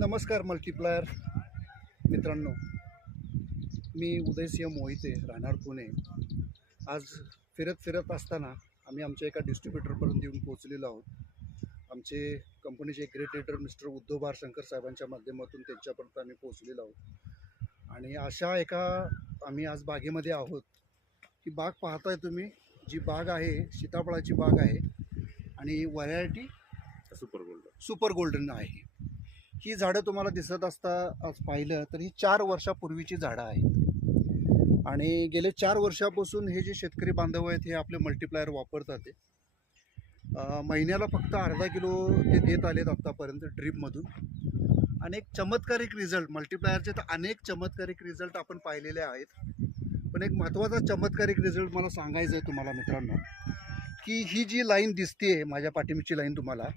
नमस्कार मल्टीप्लायर मित्रांनो, मी उदयसिंह मोहिते, राहणार पुणे. आज फिरत असताना आम्ही आमच्या एका डिस्ट्रीब्युटरपर्यंत येऊन पोहोचलेलो आहोत. आमचे कंपनीचे ग्रेट लीडर मिस्टर उद्धव बारशंकर साहेबांच्या माध्यमातून त्यांच्यापर्यंत आम्ही पोहोचलेलो आहोत. आणि अशा एका आम्ही आज बागेमध्ये आहोत. ही बाग पाहताय तुम्ही, जी बाग आहे सीताफळाची बाग आहे आणि व्हरायटी सुपर गोल्डन आहे. ही झाडं तुम्हाला दिसत असता आज पाहिलं तर ही 4 वर्षापूर्वीची झाडं आहेत आणि गेले 4 वर्षापासून हे जे शेतकरी बांधव आहेत हे आपले मल्टीप्लायर वापरतात. ते महिन्याला फक्त अर्धा किलो ते देत आलेत आत्तापर्यंत ड्रीपमधून. अनेक चमत्कारिक रिझल्ट मल्टीप्लायरचे तर अनेक चमत्कारिक रिझल्ट आपण पाहिलेले आहेत. पण एक महत्त्वाचा चमत्कारिक रिझल्ट मला सांगायचं आहे तुम्हाला मित्रांनो, की ही जी लाईन दिसते माझ्या पाठीमागची लाईन तुम्हाला,